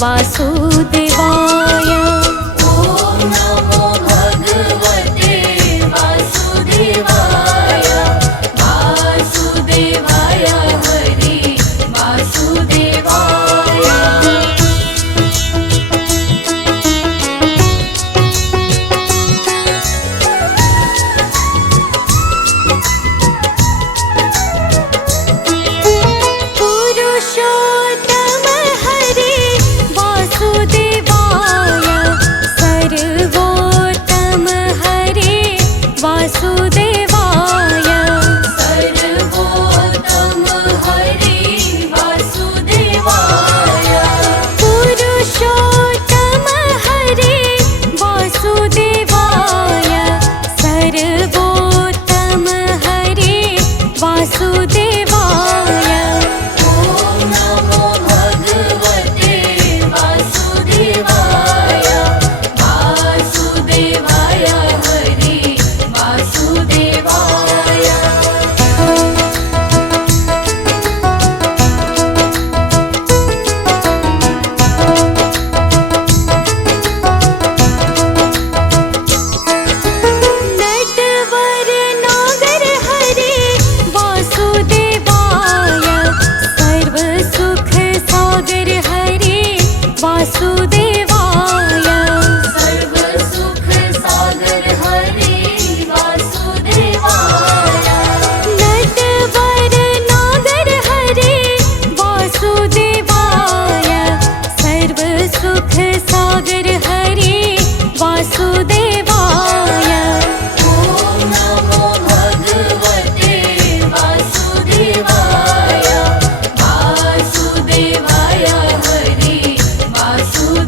वासुदेवाय। ॐ नमो भगवते वासुदेवाय। वासुदेवाय हरि वासुदेवाय। पुरुषोत्तम हरे वासुदेवाय। सर्वोत्तम हरे वासुदेवाय। सर्वोत्तम हरि वासुदेवाय। पुरुषोत्तम हरे वासुदेवाय। सर्वोत्तम हरे वासुदेवाय। ॐ नमो भगवते वासुदेवाय। वासुदेवाय हरि वासुदेवाय। नटवर नागर हरे वासुदेवाय। सर्व सुख सागर हरे वासुदेवाय। सर्व सुख सागर हरि वासुदेवाय। नटवर नागर हरे वासुदेवाय। सर्व सुख सागर हरे वासुदेवाय। ॐ नमो भगवते वासुदेवाय। वासुदेवाय हरि वासुदेवाय।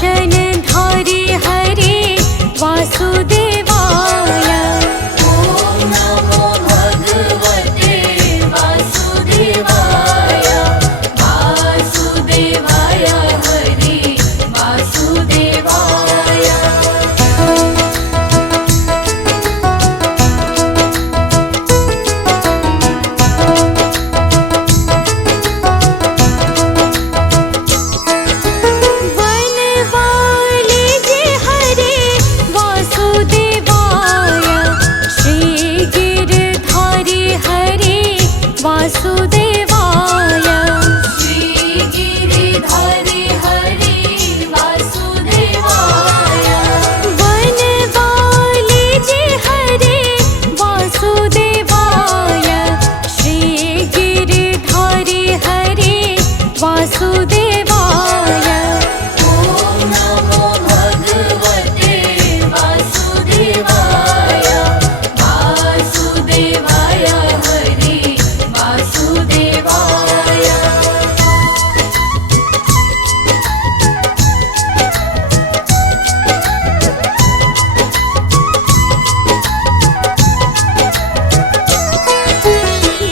दर्शन धारी हरे वासुदेवाय। ॐ नमो भगवते वासुदेवाय। वासुदेवाय हरि वासुदेवाय। वनवाले जे हरे वासुदेवाय। श्री गिरधारी हरे वासुदेवाय। श्री गिरिधारी हरि वासुदेवाय। वनवाले जे हरे वासुदेवाय। श्री गिरधारी हरे वासुदेवाय। ॐ नमो भगवते वासुदेवाय। वासुदेवाय हरि वासुदेवाय।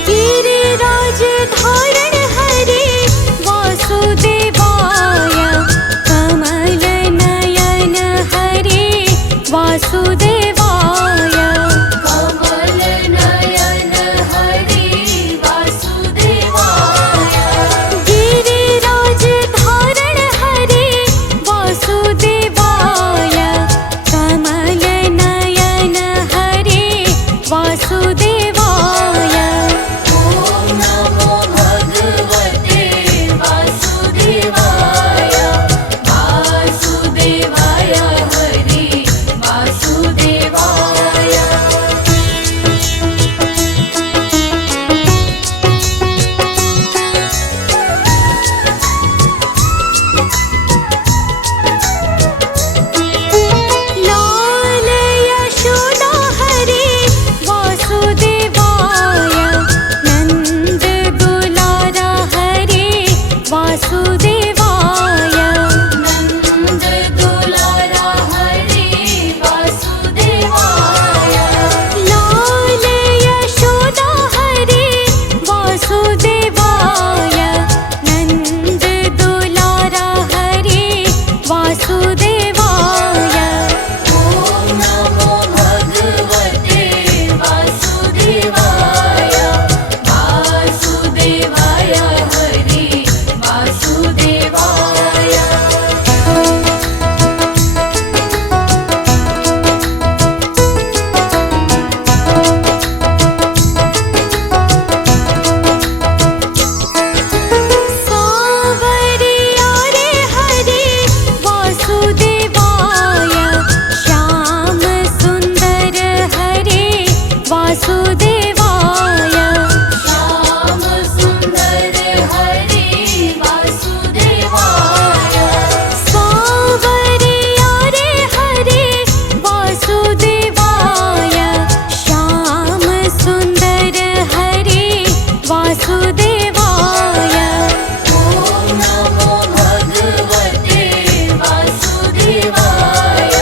गिरिराज धारण हरे वासुदेवाय। कमल नयन हरे वासुदेवाय। कमल नयन हरि वासुदेवाय। गिरिराज धारण हरे वासुदेवाय। कमल नयन हरे वासुदेवाय। ॐ नमो भगवते वासुदेवाय। वासुदेवाय हरि वासुदेवाय। लाल यशोदा हरे वासुदेवाय। नंद दुलारा हरे वासुदेवाय। नंद दुलारा हरि वासुदेवाय। लाल यशोदा हरे वासुदेवाय। नंद दुलारा हरे वासुदेवाय। ॐ नमो भगवते वासुदेवाय। वासुदेवाय हरि वासुदेवाय। सावरिया रे हरे वासुदेवाय। श्याम सुंदर हरे वासुदेवाय। श्याम सुंदर हरि वासुदेवाय। सावरिया रे हरे वासुदेवाय। श्याम सुंदर हरे वासुदेवाय। ॐ नमो भगवते वासुदेवाय।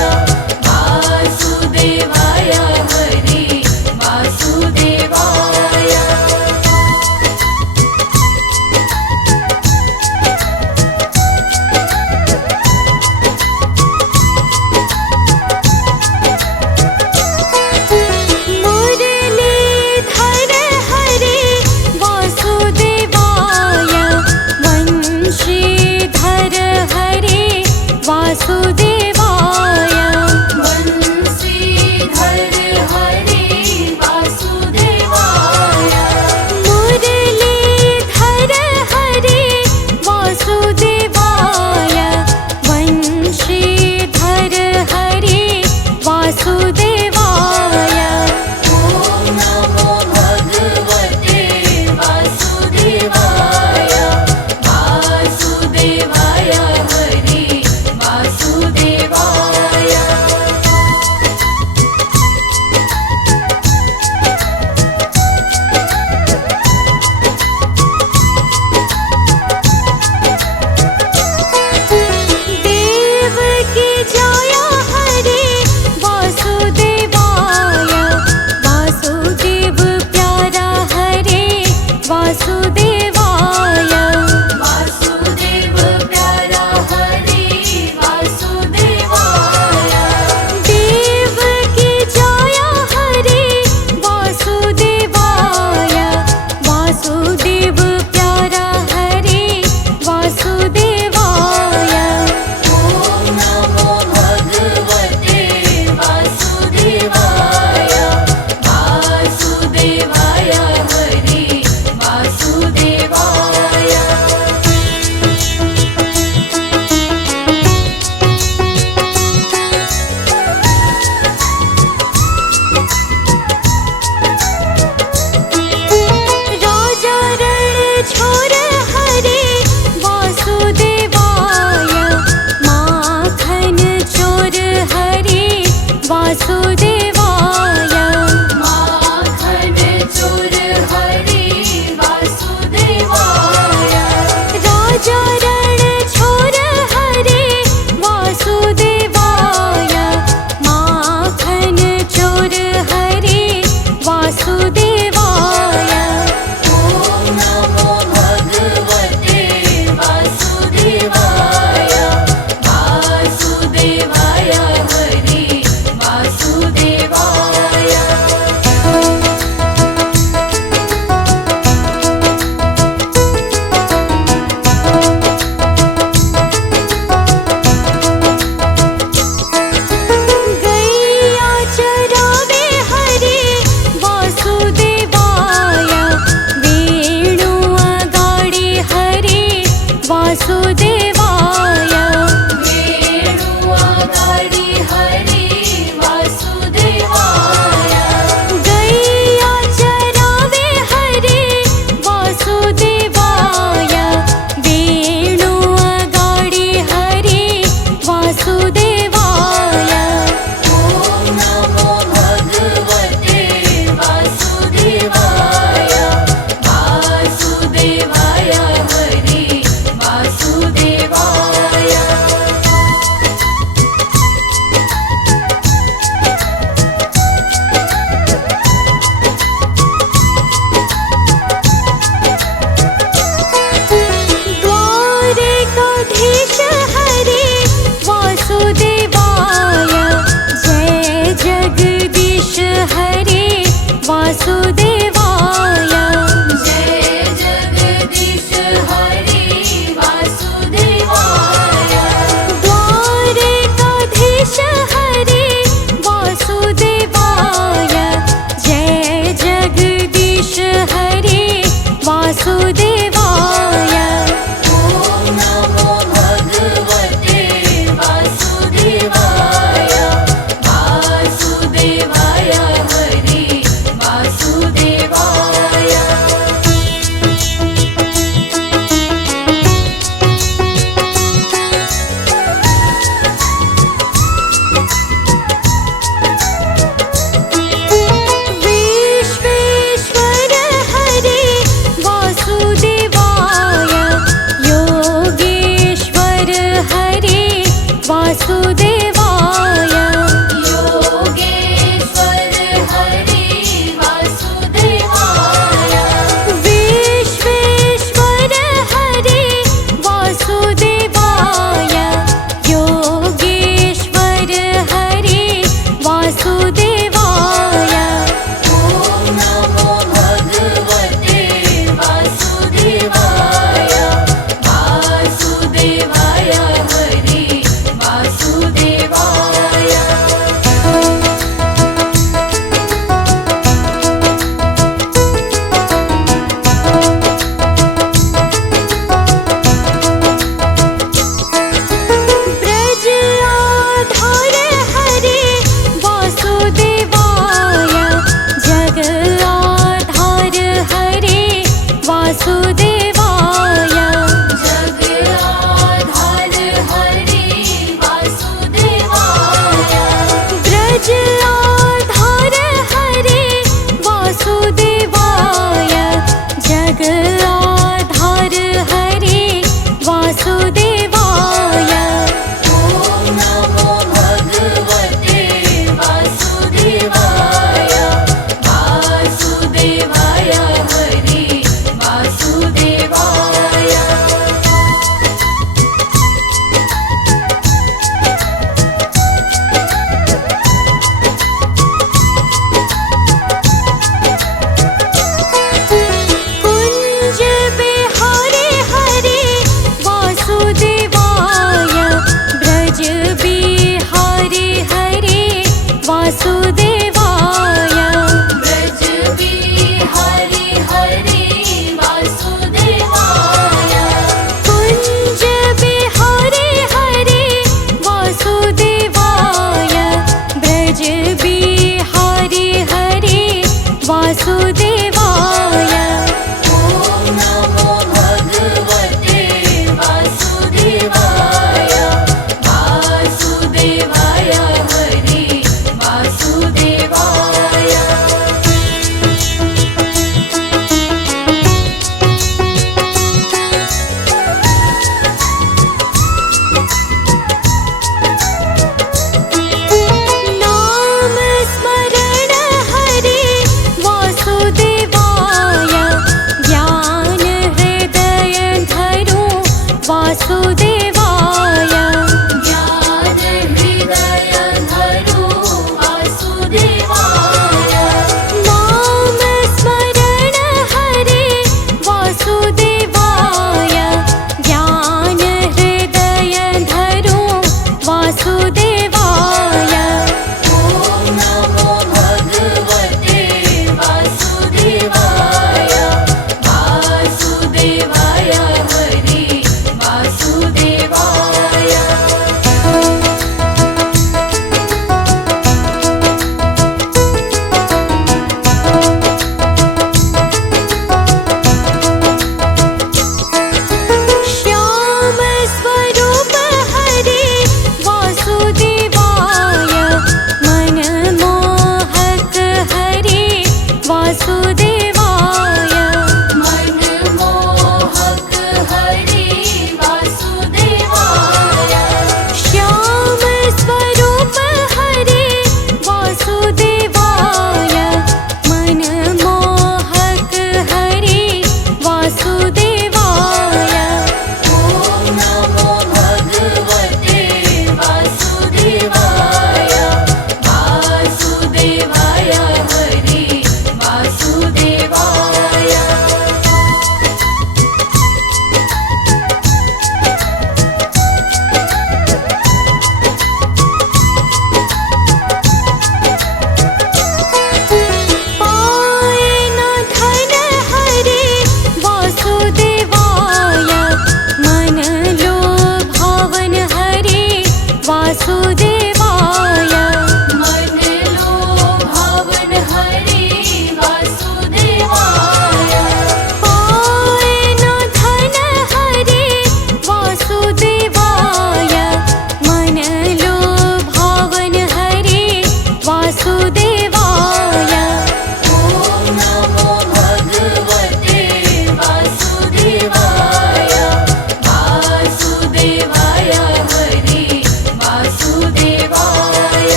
वासुदेवाय हरि वासुदेवाय। मुरलीधर हरे वासुदेवाय। वंशीधर हरे वासुदेवाय। बंसीधर हरि वासुदेवाय। मुरलीधर हरे वासुदेवाय। वंशीधर हरे वासुदेवाय। ॐ नमो भगवते वासुदेवाय। वासुदेवाय हरि वासुदेवाय। वासुदेवाय योगेश्वर हरि वासुदेवाय विश्वेश्वर हरि वासुदेवाय योगेश्वर हरि वासुदेवाय ॐ नमो भगवते वासुदेवाय वासुदेवाय हरि वासुदेवाय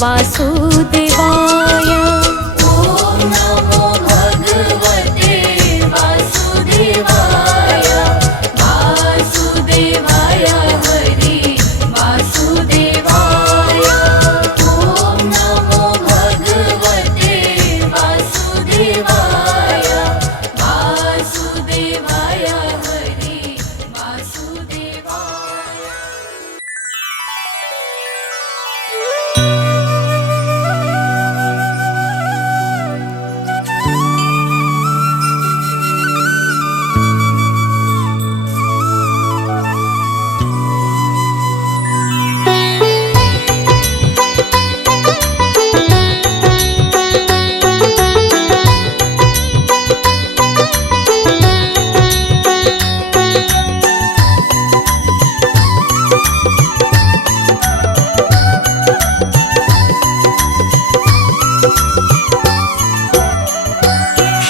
वासुदेवाय। ॐ नमो भगवते वासुदेवाय। वासुदेवाय हरि वासुदेवाय। ॐ नमो भगवते वासुदेवाय। वासुदेवाय हरि वासुदेवाय।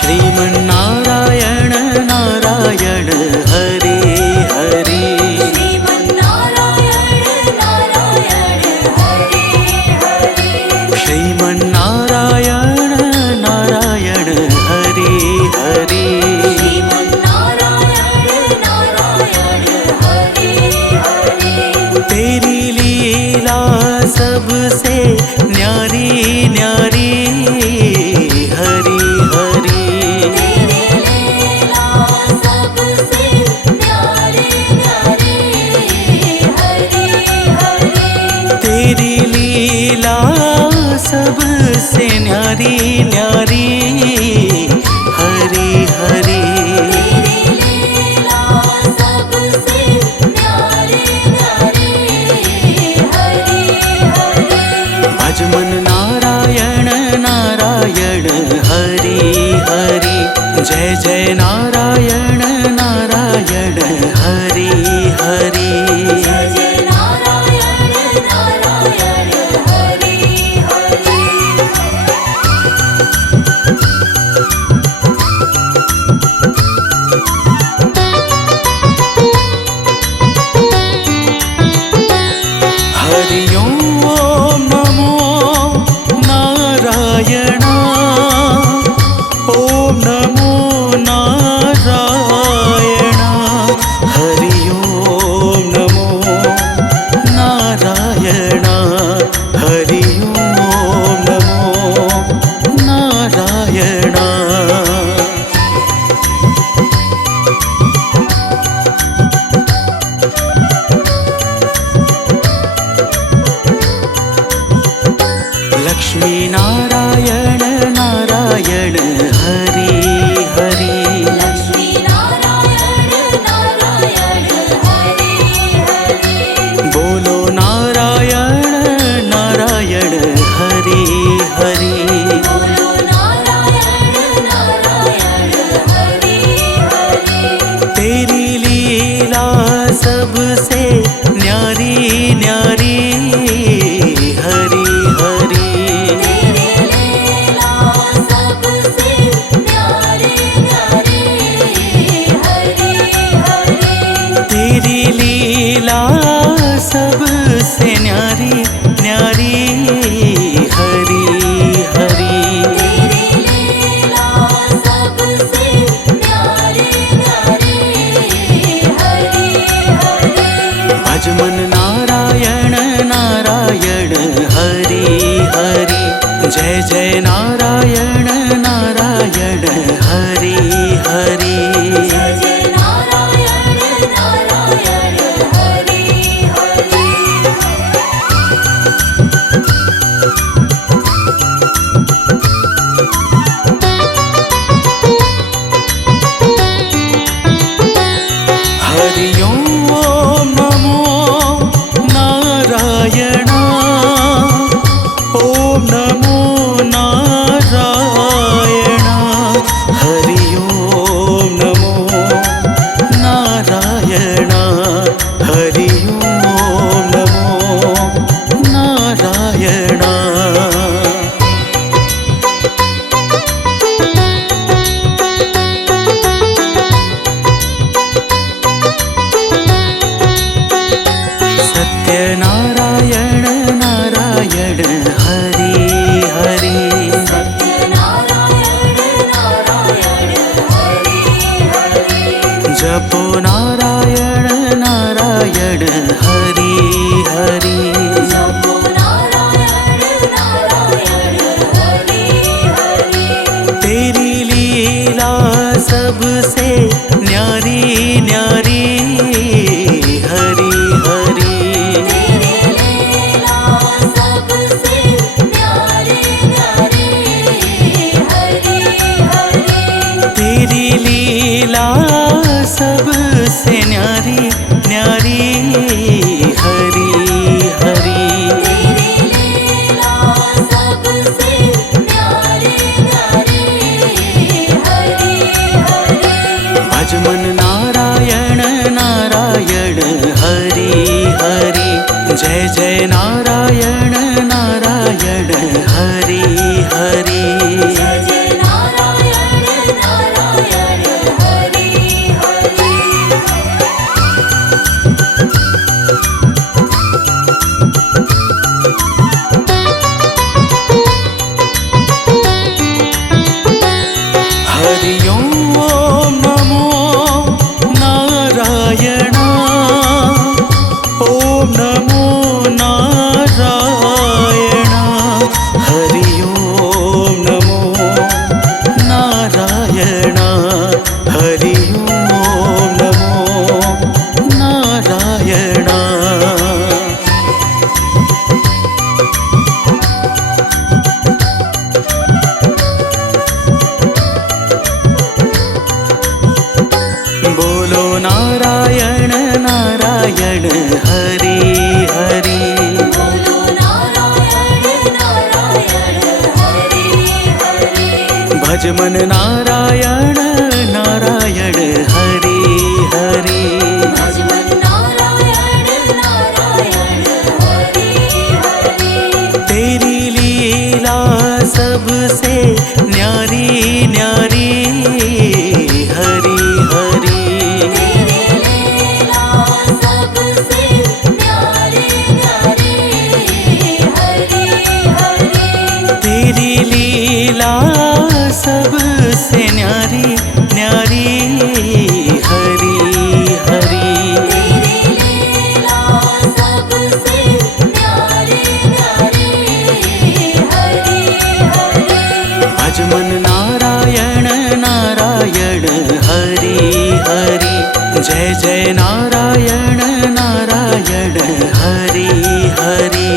श्रीमन्नारायण नारायण हरे हरे। श्रीमन्नारायण नारायण हरे हरे। श्रीमन्नारायण नारायण हरे हरे। श्रीमन्नारायण नारायण हरे हरे। तेरी लीला सबसे न्यारी न्यारी हरी हरी। तेरी लीला सबसे न्यारी न्यारी हरि हरि। तेरी लीला सबसे न्यारी न्यारी हरी हरी। तेरी लीला सबसे न्यारी न्यारी हरि हरि। भजमन नारायण नारायण हरि हरि। जय जय नारायण नारायण हरि हरि। जय जय नारायण नारायण हरि हरि। हरि ओम नमो नारायण। ओम नमो नारायण। हरि ओम नमो नारायण। हरि ओम नमो नारायण। लक्ष्मी नारायण नारायण हरि हरि। लक्ष्मी नारायण नारायण हरि हरि। बोलो नारायण नारायण हरि हरि। बोलो नारायण नारायण हरि हरि। तेरी लीला सबसे न्यारी न्यारी हरि हरि। तेरी लीला सबसे न्यारी न्यारी हरि हरि। तेरी लीला सबसे न्यारी न्यारी हरि हरि। तेरी लीला सबसे न्यारी न्यारी हरि हरि। भजमन नारायण नारायण हरि हरि। जय जय नारायण नारायण हरि हरि। जय जय नारायण नारायण हरि हरि। हरि ओम नमो नारायण। ओम नमो नारायण। हरि ओम नमो नारायण। हरि ओम नमो नारायण। सत्यनारायण नारायण हरि सबसे न्यारी न्यारी हरि हरि तेरी लीला सबसे न्यारी न्यारी हरि हरि तेरी लीला सबसे न्यारी न्यारी हरि हरि तेरी लीला सबसे न्यारी न्यारी हरि हरि भज मन नारायण नारायण हरि हरि जय जय नारायण नारायण हरि हरि जय जय नारायण नारायण हरि हरि हरि ओम नमो नारायण ओम नमो नारायण हरि ओम नमो नारायण हरि ओम नमो नारायण बोलो नारायण नारायण हरि हरि बोलो नारायण नारायण हरि हरि भज मन नारायण नारायण हरि हरि भज मन नारायण नारायण हरि हरि तेरी लीला सबसे न्यारी न्यारी हरि हरि तेरी लीला सबसे न्यारी न्यारी हरि हरि तेरी लीला सबसे न्यारी न्यारी हरि हरि तेरी लीला सबसे न्यारी न्यारी हरि हरि भज मन नारायण नारायण हरि हरि जय जय नारायण नारायण हरि हरि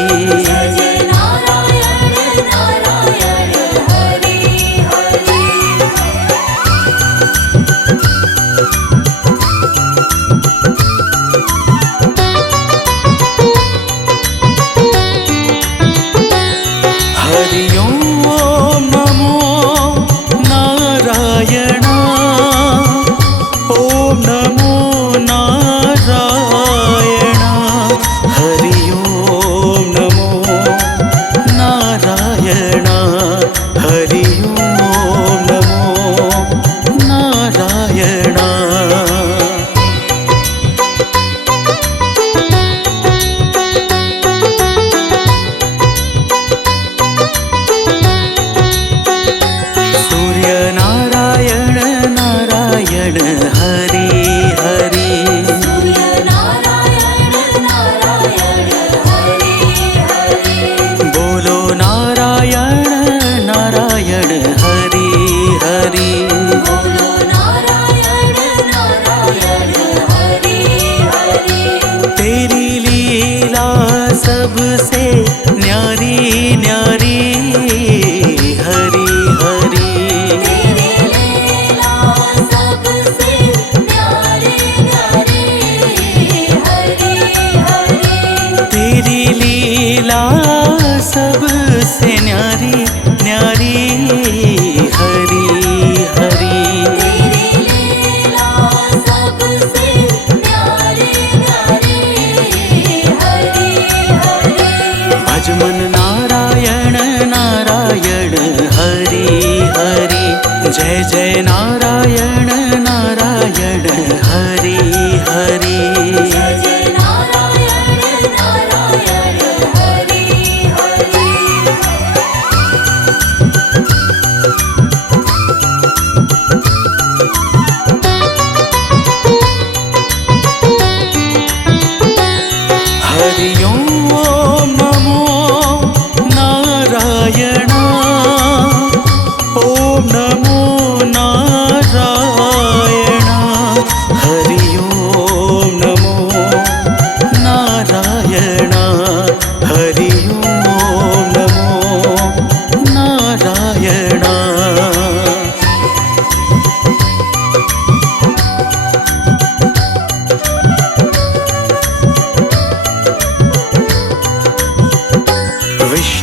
जय जय नारायण नारायण हरि हरि हरि ओम नमो नारायण ओम नमो नारायण हरि ओम नमो नारायण हरि ओम नमो नारायण सूर्य नारायण नारायण हरि हरि सूर्य नारायण नारायण हरि हरि बोलो नारायण नारायण हरि हरि बोलो नारायण नारायण हरि हरि तेरी लीला सबसे न्यारी न्यारी हरि हरि तेरी लीला सबसे न्यारी न्यारी हरि हरि तेरी लीला सबसे न्यारी न्यारी हरि हरि तेरी लीला सबसे न्यारी न्यारी हरि हरि भज मन नारायण नारायण हरि हरि जय जय नारायण नारायण हरि हरि जय जय नारायण नारायण हरि हरि हरि ओम नमो नारायण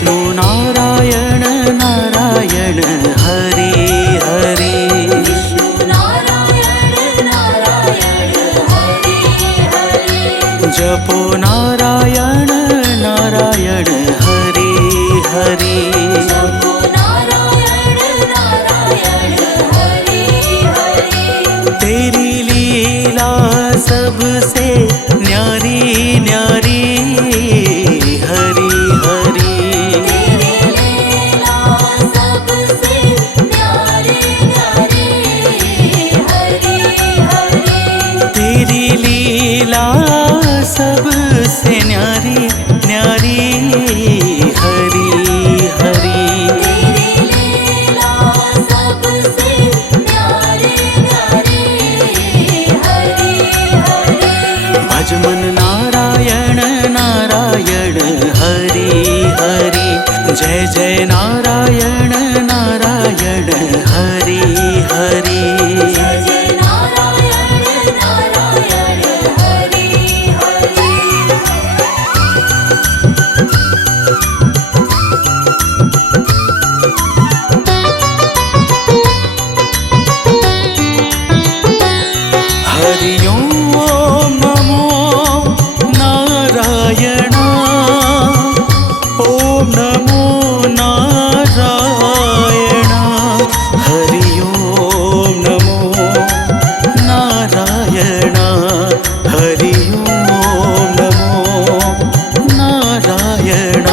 विष्णु नारायण नारायण हरि हरि विष्णु नारायण नारायण हरि हरि जपो नारायण नारायण हरि हरि जपो नारायण नारायण हरि हरि तेरी लीला सबसे न्यारी न्यारी हरि हरि तेरी लीला सबसे न्यारी न्यारी हरि हरि तेरी लीला सबसे न्यारी न्यारी हरि हरि तेरी लीला सबसे न्यारी न्यारी हरि हरि भज मन नारायण नारायण हरि हरि जय जय नारायण नारायण हरि हरि जय जय नारायण नारायण हरि हरि हरि ओम नमो नारायण ओम नमो नारायण हरि ओम नमो नारायण हरि ओम नमो नारायण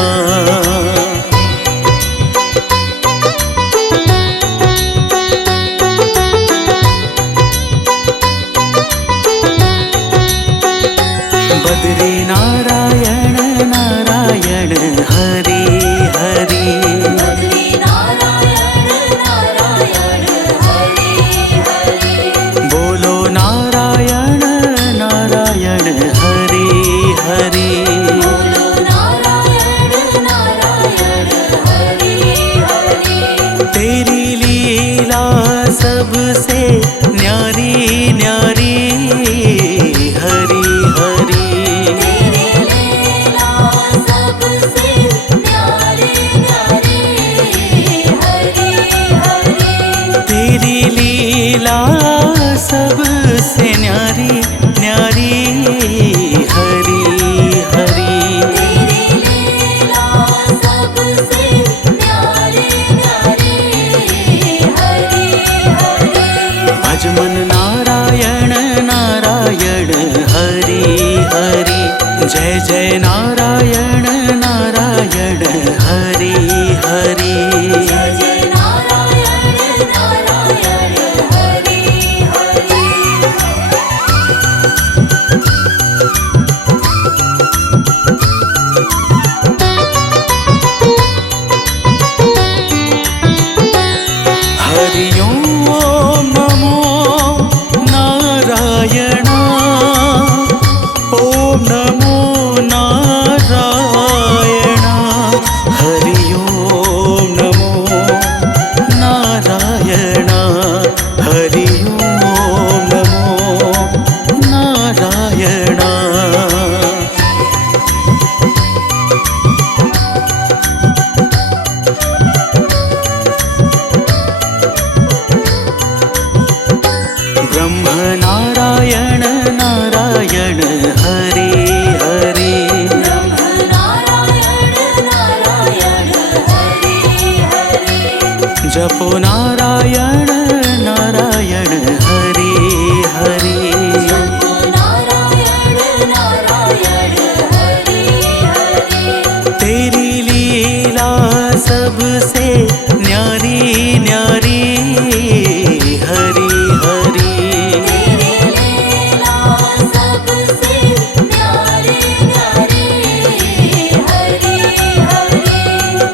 बद्री नारायण नारायण हरि हरि बद्री नारायण नारायण हरि हरि बोलो नारायण नारायण हरि हरि बोलो नारायण नारायण हरि हरि तेरी लीला सबसे न्यारी न्यारी हरि हरि तेरी लीला सबसे न्यारी न्यारी हरि हरि तेरी लीला सबसे न्यारी न्यारी हरि हरि तेरी लीला सबसे न्यारी न्यारी हरि हरि भज मन नारायण नारायण हरि हरि जय जय नारायण नारायण हरि हरि जय जय नारायण नारायण हरि हरि हरि ओम नमो नारायण ओम नमो नारायण हरि ओम नमो नारायण हरि ओम नमो नारायण ब्रह्म नारायण नारायण हरि हरि ब्रह्म नारायण नारायण हरि हरि जपो नारायण नारायण हरि हरि जपो नारायण नारायण हरि हरि तेरी लीला सबसे न्यारी न्यारी हरि हरि तेरी लीला सबसे न्यारी न्यारी हरि हरि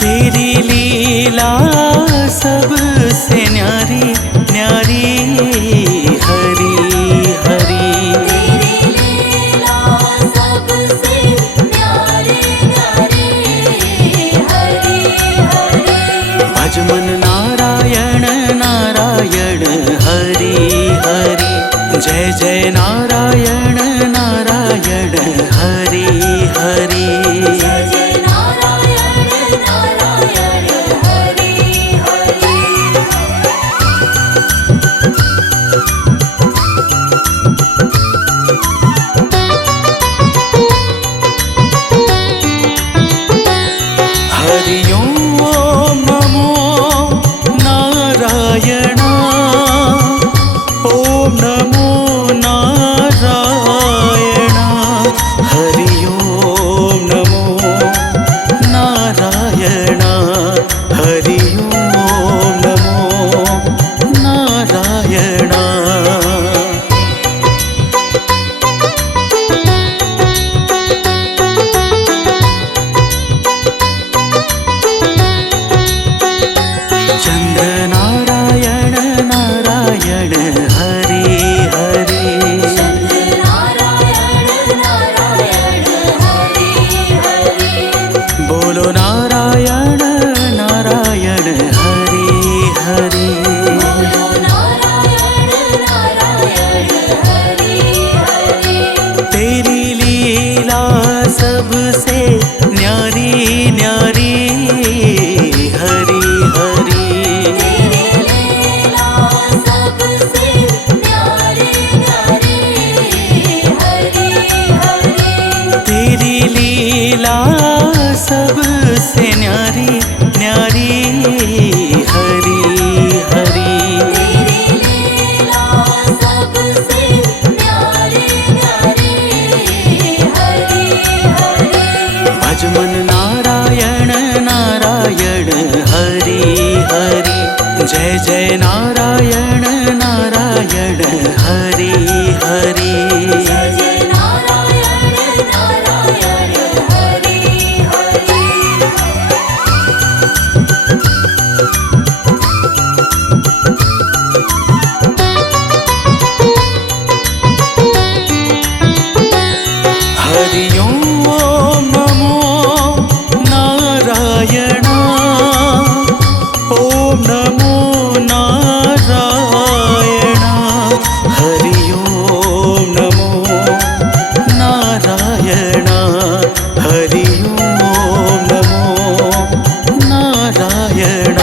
तेरी लीला सबसे न्यारी न्यारी हरि हरि तेरी लीला सबसे न्यारी न्यारी हरि हरि भज मन नारायण नारायण हरि हरि जय जय नारायण नारायण हरि हरि जय जय नारायण नारायण ओम नमो नारायण ओम नमो नारायण हरि ओम नमो नारायण हरि ओम नमो नारायण चंद्र नारायण नारायण हरि हरि नारायण नारायण हरि हरि बोलो नारायण नारायण हरि हरि बोलो नारायण नारायण हरि हरि तेरी लीला सबसे न्यारी न्यारी हरि हरि तेरी लीला सबसे न्यारी न्यारी हरि हरि तेरी लीला सबसे न्यारी न्यारी हरि हरि तेरी लीला सबसे न्यारी न्यारी हरि हरि भज मन नारायण नारायण हरि हरि जय जय नारायण नारायण हरि हरि जय जय नारायण नारायण हरि हरि हरि ओम नमो नारायण ओम नमो नारायण हरि ओम नमो नारायण हरि ओम नमो नारायण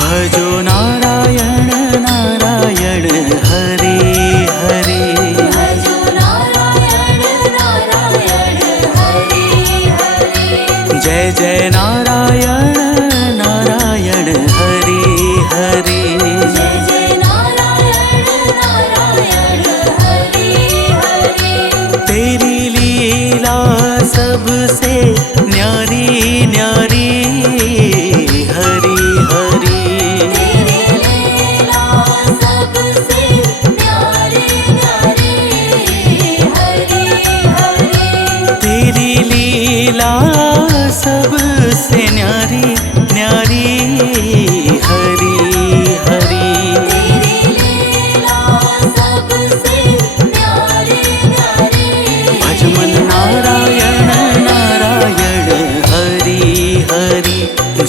भजो नारायण नारायण हरि हरि भजो नारायण नारायण हरि हरि जय जय नारायण नारायण हरि हरि जय जय नारायण नारायण हरि हरि तेरी लीला सबसे न्यारी न्यारी हरि हरि तेरी लीला सबसे न्यारी न्यारी हरि हरि तेरी लीला सबसे न्यारी न्यारी हरि हरि तेरी लीला सबसे न्यारी न्यारी भज मन नारायण नारायण हरि हरि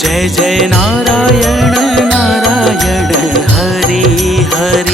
जय जय नारायण नारायण हरि हरि